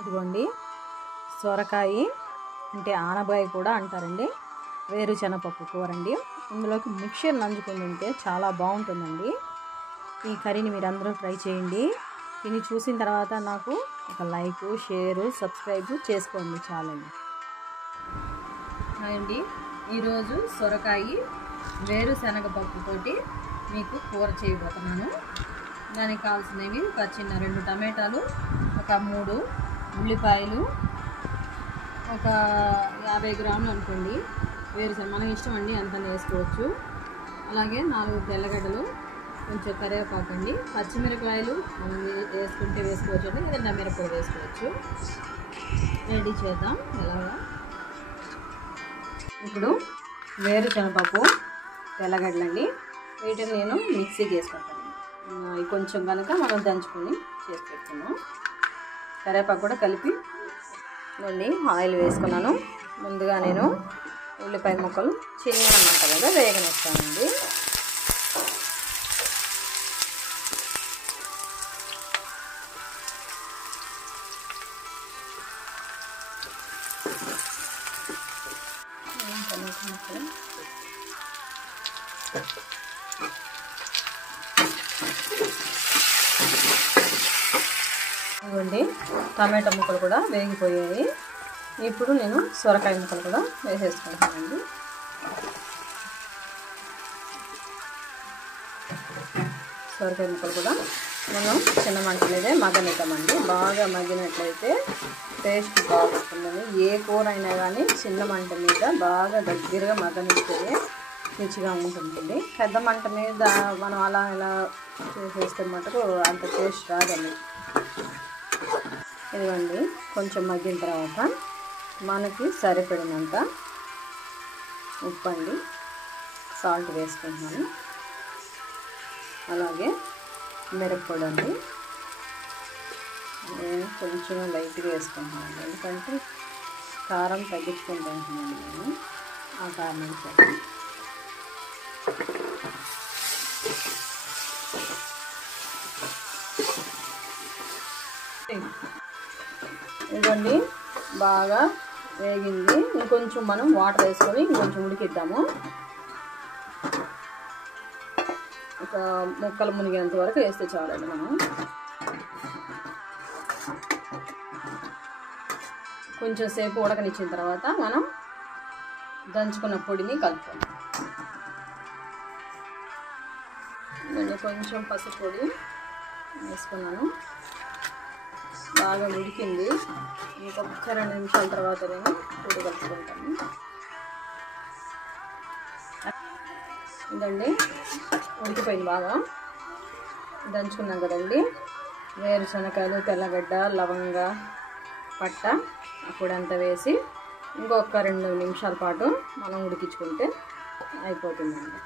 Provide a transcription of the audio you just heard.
ఇదిగోండి సొరకాయ అంటే ఆనపకాయ కూడా అంటారండి. వేరుశనగపప్పు కూర అండి. ఇందులోకి మిక్చర్ నంచుకొని తింటే చాలా బాగుంటుందండి. ఈ కర్రీని మీరు అందరూ ట్రై చేయండి. తిని చూసిన తర్వాత నాకు ఒక లైక్, షేర్, సబ్స్క్రైబ్ చేసుకోండి చాలండి. అండి ఈరోజు సొరకాయ వేరుశనగపప్పుతోటి మీకు కూర చేయబోతున్నాను. దానికి కావాల్సినవి ఒక చిన్న 2 టమాటాలు, ఒక 3 ఉల్లిపాయలు, ఒక 50 గ్రాములు అనుకోండి వేరుశనగ, మనకి ఇష్టం అండి ఎంత వేసుకోవచ్చు. అలాగే 4 తెల్లగడ్డలు, కొంచెం కరివేపాకు అండి, పచ్చిమిరపకాయలు మనం వేసుకుంటే వేసుకోవచ్చు అండి, లేదంటే మిరపకాయలు వేసుకోవచ్చు. రెడీ చేద్దాం ఎలాగా. ఇప్పుడు వేరుశనగపప్పు, తెల్లగడ్డలండి, వీటిని నేను మిక్సీకి వేసుకుంటాను. కొంచెం కనుక మనం దంచుకొని చేసి పెట్టుకున్నాం. కరివేపాకు కూడా కలిపి నుండి ఆయిల్ వేసుకున్నాను. ముందుగా నేను ఉల్లిపాయ ముక్కలు చిన్నగా అన్నమాట కదా వేగనిస్తానండి. ఇవ్వండి టమాటా ముక్కలు కూడా వేగిపోయాయి. ఇప్పుడు నేను సొరకాయ ముక్కలు కూడా వేసేసుకుంటానండి. సొరకాయ ముక్కలు కూడా మనం చిన్న మంట మీదే మగ్గనిద్దామండి. బాగా మగ్గినట్లయితే టేస్ట్ బాగుంటుందండి. ఏ కూర అయినా కానీ చిన్న మంట మీద బాగా దగ్గరగా మగ్గనిస్తేనే రుచిగా ఉంటుందండి. పెద్ద మంట మీద మనం అలా ఇలా చేసేస్తే మటుకు అంత టేస్ట్ రాదండి. ఇదిగోండి కొంచెం మగ్గిన తర్వాత మనకి సరిపడినంత ఉప్పు అండి, సాల్ట్ వేసుకుంటున్నాను. అలాగే మిరప్పొడి అండి, నేను కొంచెం లైట్గా వేసుకుంటున్నాను ఎందుకంటే కారం తగ్గించుకుంటున్నాను నేను, ఆ కారణం చేత. ఇదిగోండి బాగా వేగింది. ఇంకొంచెం మనం వాటర్ వేసుకొని ఇంకొంచెం ఉడికిద్దాము. ఒక ముక్కలు మునిగేంత వరకు వేస్తే చాలండి. మనం కొంచెం సేపు ఉడకనిచ్చిన తర్వాత మనం దంచుకున్న పొడిని కలుపుతాం. నేను కొంచెం పసుపు పొడి వేసుకున్నాను. బాగా ఉడికింది. ఇంకొక 2 నిమిషాల తర్వాత నేను పొడి కలుపుకుంటాను. ఇదండి ఉడికిపోయింది. బాగా దంచుకున్నాం కదండి. వేరుశనగకాయలు, తెల్లగడ్డ, లవంగ, పట్ట అప్పుడంతా వేసి ఇంకొక 2 నిమిషాల పాటు మనం ఉడికించుకుంటే అయిపోతుందండి.